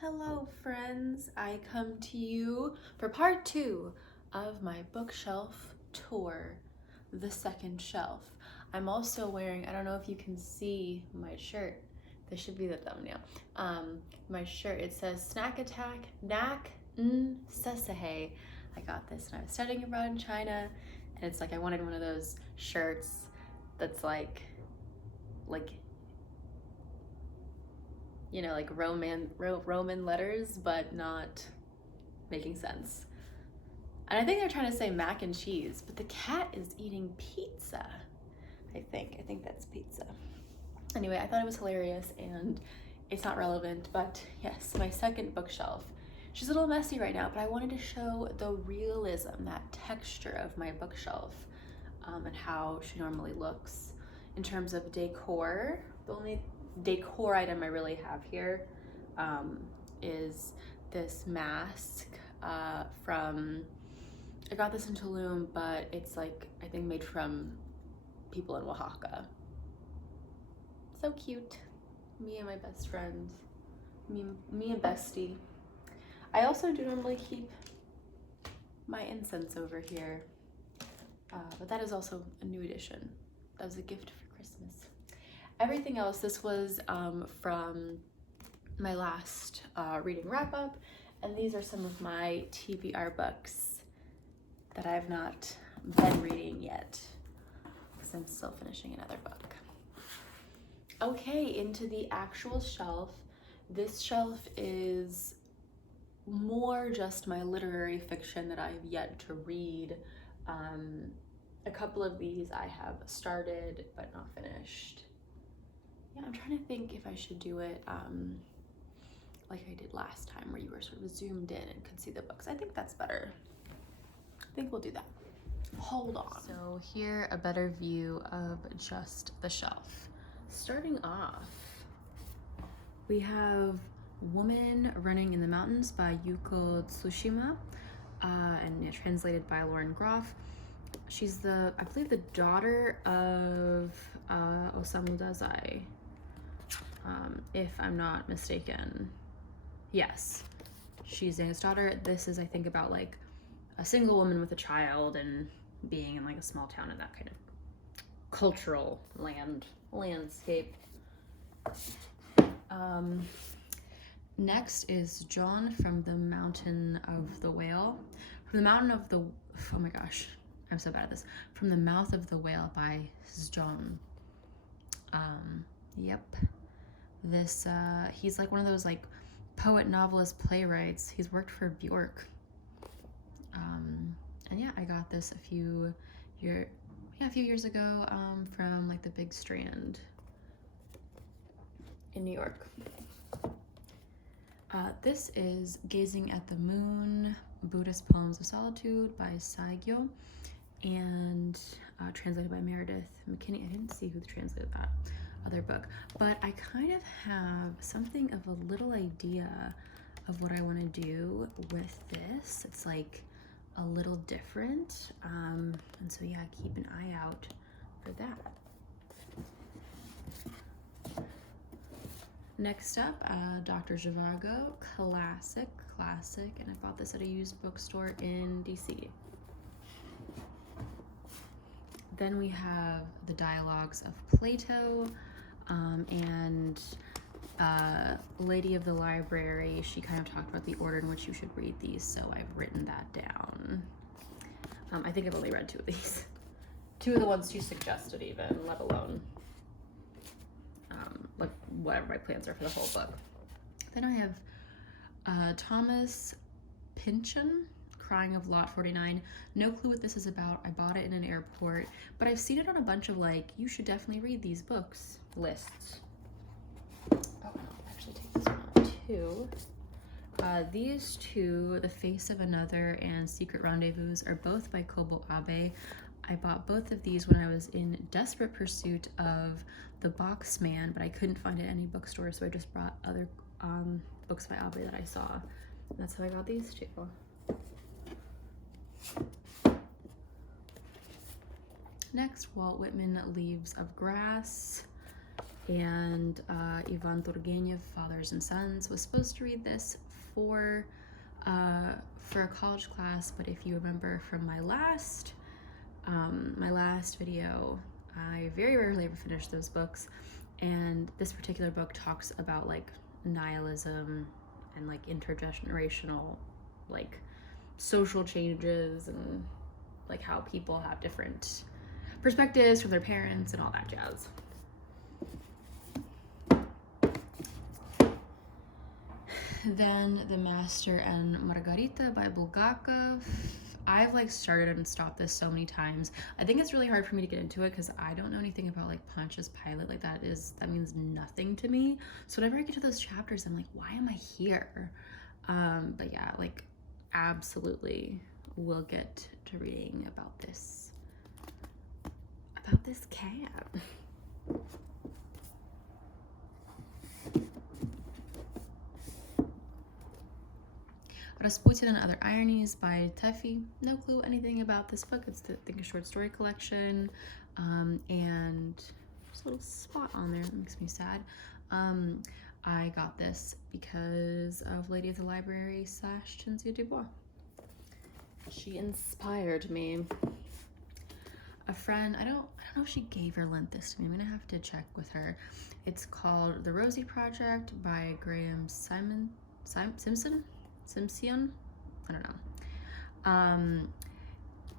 Hello friends, I come to you for part 2 of my bookshelf tour, The Second Shelf. I'm also wearing, I don't know if you can see my shirt, this should be the thumbnail. My shirt, it says Snack Attack Nak Sesahe. I got this when I was studying abroad in China, and it's like I wanted one of those shirts that's like you know, like Roman letters, but not making sense. And I think they're trying to say mac and cheese, but the cat is eating pizza. I think that's pizza. Anyway, I thought it was hilarious, and it's not relevant, but yes, my second bookshelf. She's a little messy right now, but I wanted to show the realism, that texture of my bookshelf, and how she normally looks in terms of decor. The only decor item I really have here is this mask from, I got this in Tulum, but it's like, I think made from people in Oaxaca. So cute. Me and my best friend. Me and bestie. I also do normally keep my incense over here, but that is also a new addition. That was a gift for Christmas. Everything else, this was from my last reading wrap-up, and these are some of my TBR books that I have not been reading yet, because I'm still finishing another book. Okay, into the actual shelf. This shelf is more just my literary fiction that I have yet to read. A couple of these I have started but not finished. Yeah, I'm trying to think if I should do it like I did last time, where you were sort of zoomed in and could see the books. I think that's better. I think we'll do that. Hold on. So here, a better view of just the shelf. Starting off, we have Woman Running in the Mountains by Yuko Tsushima, and translated by Lauren Groff. She's I believe the daughter of Osamu Dazai, if I'm not mistaken. Yes, she's his daughter. This is, I think, about like a single woman with a child and being in like a small town in that kind of cultural landscape. Next is John from the Mountain of the Whale. From the Mountain of the, oh my gosh, I'm so bad at this. From the Mouth of the Whale by John. Yep. This, he's like one of those like poet, novelist, playwrights. He's worked for Bjork. And yeah, I got this a few years ago from like the Big Strand in New York. This is Gazing at the Moon, Buddhist Poems of Solitude by Saigyo, and translated by Meredith McKinney. I didn't see who translated that other book, but I kind of have something of a little idea of what I want to do with this. It's like a little different, and so yeah, keep an eye out for that. Next up, Dr. Zhivago, classic, and I bought this at a used bookstore in DC. Then we have the Dialogues of Plato, and Lady of the Library. She kind of talked about the order in which you should read these, so I've written that down. I think I've only read 2 of these. 2 of the ones she suggested even, let alone like whatever my plans are for the whole book. Then I have Thomas Pynchon, Crying of Lot 49. No clue what this is about. I bought it in an airport, but I've seen it on a bunch of like, you should definitely read these books lists. Oh, I'll actually take this one out too. These 2, The Face of Another and Secret Rendezvous, are both by Kobo Abe. I bought both of these when I was in desperate pursuit of The Boxman, but I couldn't find it at any bookstore, so I just brought other books by Abe that I saw. And that's how I got these 2. Next, Walt Whitman, Leaves of Grass. and Ivan Turgenev, Fathers and Sons, was supposed to read this for a college class, but if you remember from my last video, I very rarely ever finish those books, and this particular book talks about like nihilism and like intergenerational like social changes and like how people have different perspectives from their parents and all that jazz. Then The Master and Margarita by Bulgakov. I've like started and stopped this so many times. I think it's really hard for me to get into it because I don't know anything about like Pontius Pilate. Like that means nothing to me. So whenever I get to those chapters, I'm like, why am I here? But yeah, like absolutely will get to reading about this cat. Rasputin and Other Ironies by Tefi. No clue anything about this book. It's, I think, a short story collection. And there's a little spot on there that makes me sad. I got this because of Lady of the Library / Chinzia Dubois. She inspired me. A friend, I don't know if she gave or lent this to me. I'm gonna have to check with her. It's called The Rosie Project by Graham Simpson? I don't know.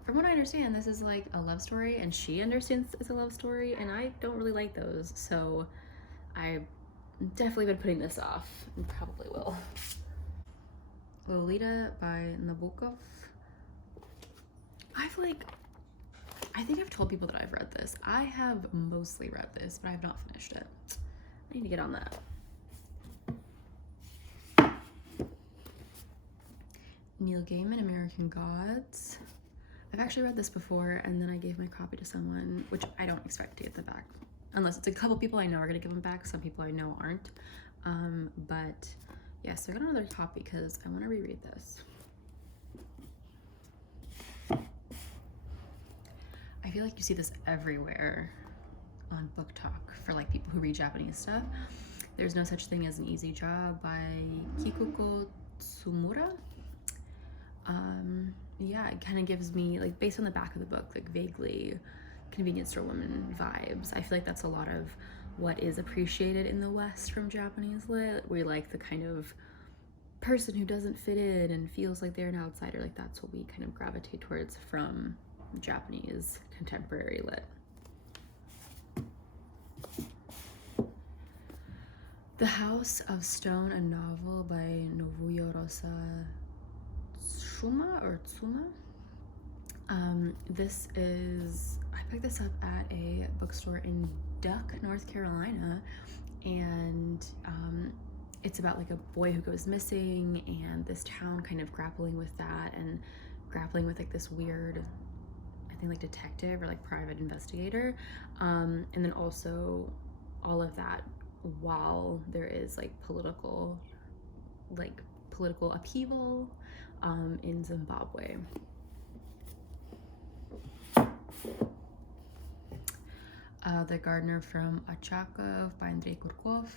From what I understand, this is like a love story, and she understands it's a love story, and I don't really like those, so I've definitely been putting this off, and probably will. Lolita by Nabokov. I think I've told people that I've read this. I have mostly read this, but I have not finished it. I need to get on that. Neil Gaiman, American Gods. I've actually read this before, and then I gave my copy to someone, which I don't expect to get them back. Unless it's a couple people I know are gonna give them back, some people I know aren't. But yeah, so I got another copy because I wanna reread this. I feel like you see this everywhere on Book Talk for like people who read Japanese stuff. There's No Such Thing as an Easy Job by Kikuko Tsumura. Yeah, it kind of gives me, like, based on the back of the book, like vaguely convenience store woman vibes. I feel like that's a lot of what is appreciated in the West from Japanese lit. We like the kind of person who doesn't fit in and feels like they're an outsider. Like that's what we kind of gravitate towards from Japanese contemporary lit. The House of Stone, a novel by Nobuyo Rosa Tsuma. I picked this up at a bookstore in Duck, North Carolina, and it's about like a boy who goes missing and this town kind of grappling with that and grappling with like this weird, I think like detective or like private investigator, and then also all of that while there is like political upheaval in Zimbabwe. The Gardener from Achakov by Andrei Kurkov.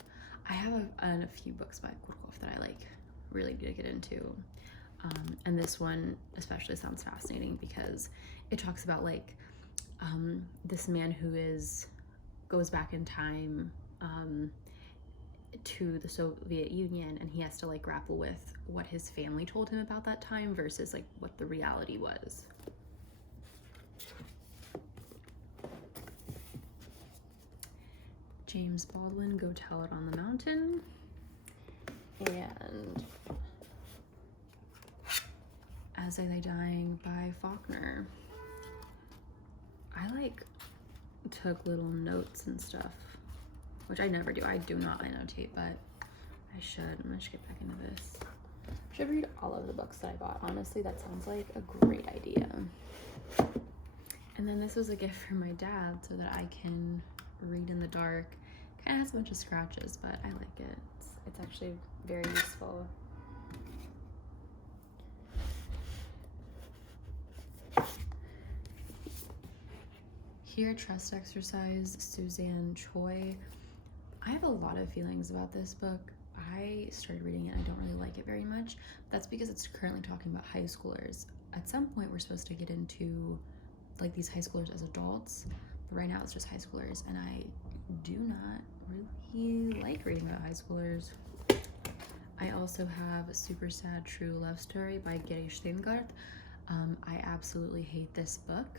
I have a few books by Kurkov that I like really do get into. And this one especially sounds fascinating because it talks about like this man who goes back in time to the Soviet Union, and he has to like grapple with what his family told him about that time versus like what the reality was. James Baldwin, Go Tell It on the Mountain. And As I Lay Dying by Faulkner. I like took little notes and stuff, which I never do. I do not annotate, but I should. I'm gonna just get back into this. I should read all of the books that I bought. Honestly, that sounds like a great idea. And then this was a gift from my dad so that I can read in the dark. Kind of has a bunch of scratches, but I like it. It's actually very useful. Here, Trust Exercise, Suzanne Choi. I have a lot of feelings about this book. I started reading it and I don't really like it very much. That's because it's currently talking about high schoolers. At some point, we're supposed to get into like these high schoolers as adults, but right now it's just high schoolers, and I do not really like reading about high schoolers. I also have a Super Sad True Love Story by Geri Steingart. I absolutely hate this book,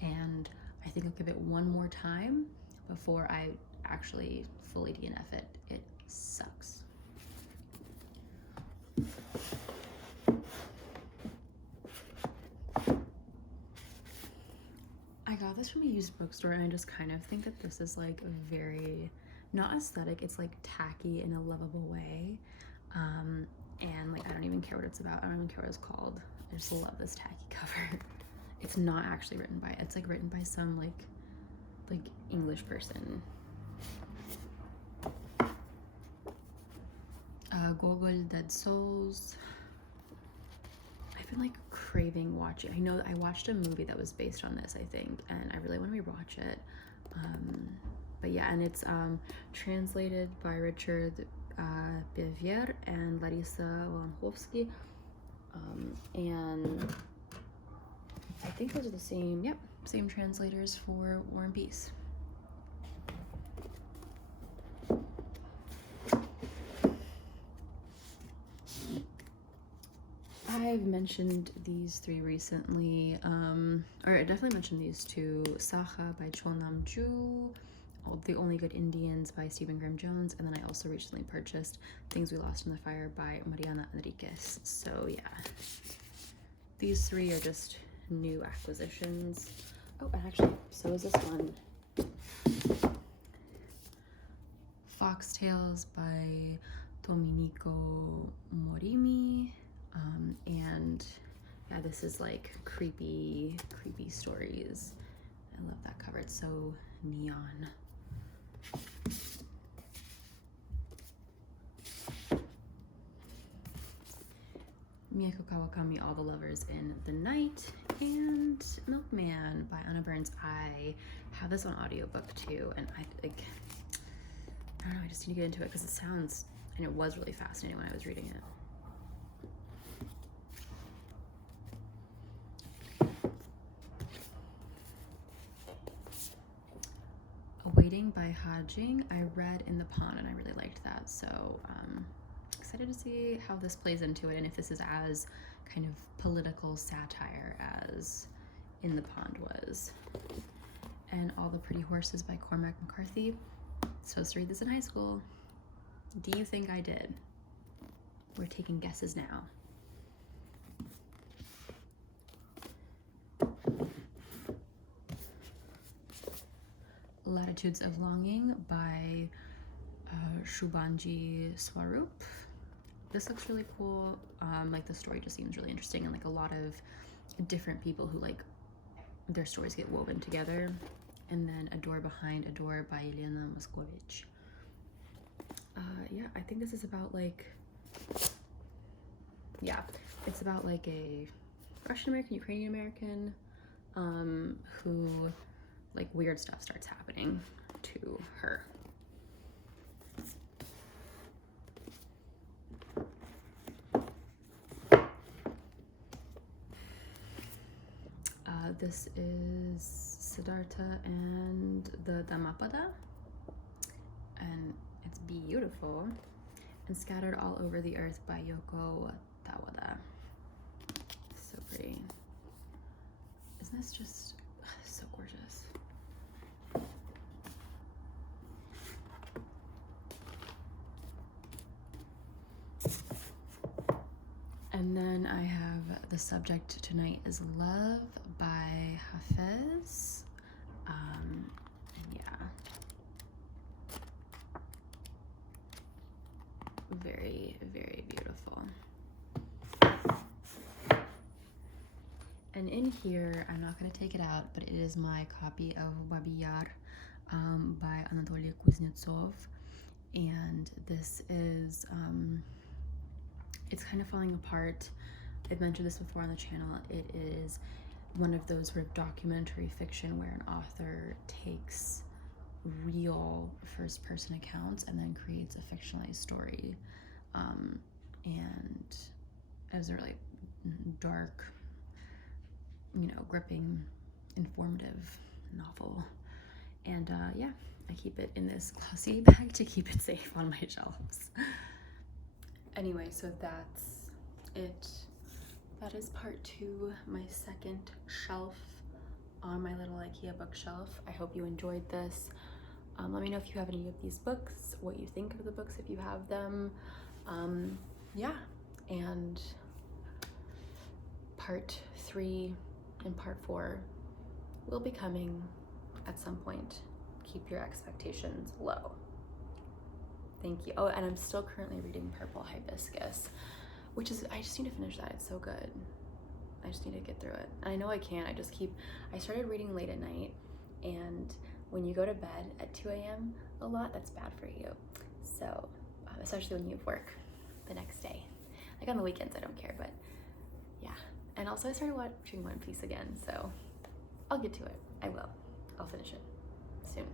and I think I'll give it one more time before I actually fully DNF it. It sucks. I got this from a used bookstore, and I just kind of think that this is like a very, not aesthetic, it's like tacky in a lovable way. And like I don't even care what it's about. I don't even care what it's called. I just love this tacky cover. It's not actually written by, it's like written by some like English person. Gogol Dead Souls. I've been like craving watching. I know I watched a movie that was based on this, I think, and I really want to rewatch it. But yeah, and it's translated by Richard Bevier and Larissa Wamchowski. And I think those are the same, same translators for War and Peace. I've mentioned these three recently, or I definitely mentioned these two: Saha by Cho Nam-ju, The Only Good Indians by Stephen Graham Jones, and then I also recently purchased Things We Lost in the Fire by Mariana Enriquez. So yeah, these three are just new acquisitions. Oh, and actually, so is this one. Foxtales by Domenico Morimi. And yeah, this is like creepy stories. I love that cover. It's so neon. Miyako Kawakami, All the Lovers in the Night, and Milkman by Anna Burns. I have this on audiobook too, and I don't know, I just need to get into it because it sounds, and it was really fascinating when I was reading it. Awaiting by Ha Jing, I read In the Pond and I really liked that, so excited to see how this plays into it and if this is as kind of political satire as In the Pond was. And All the Pretty Horses by Cormac McCarthy. Supposed to read this in high school. Do you think I did? We're taking guesses now. Latitudes of Longing by Shubhangi Swaroop. This looks really cool. Like the story just seems really interesting, and like a lot of different people who like their stories get woven together. And then A Door Behind a Door by Elena Moscovich. Yeah, I think this is about like, yeah, it's about like a Russian American, Ukrainian American, who like weird stuff starts happening to her. This is Siddhartha and the Dhammapada, and it's beautiful. And Scattered All Over the Earth by Yoko Tawada. So pretty. Isn't this just so gorgeous? And then I have The Subject Tonight is Love by Hafez. Yeah. Very, very beautiful. And in here, I'm not going to take it out, but it is my copy of Babi Yar by Anatoly Kuznetsov. And this is, it's kind of falling apart. I've mentioned this before on the channel. It is one of those sort of documentary fiction where an author takes real first person accounts and then creates a fictionalized story. And it was a really dark, gripping, informative novel. And yeah, I keep it in this glossy bag to keep it safe on my shelves. Anyway, so that's it. That is part 2, my second shelf on my little IKEA bookshelf. I hope you enjoyed this. Let me know if you have any of these books, what you think of the books if you have them. Yeah, and part 3 and part 4 will be coming at some point. Keep your expectations low. Thank you. Oh, and I'm still currently reading Purple Hibiscus, which is, I just need to finish that. It's so good. I just need to get through it. And I know I can. I started reading late at night, and when you go to bed at 2 a.m. a lot, that's bad for you. So, especially when you have work the next day. Like on the weekends, I don't care, but yeah. And also I started watching One Piece again, so I'll get to it. I will. I'll finish it soon.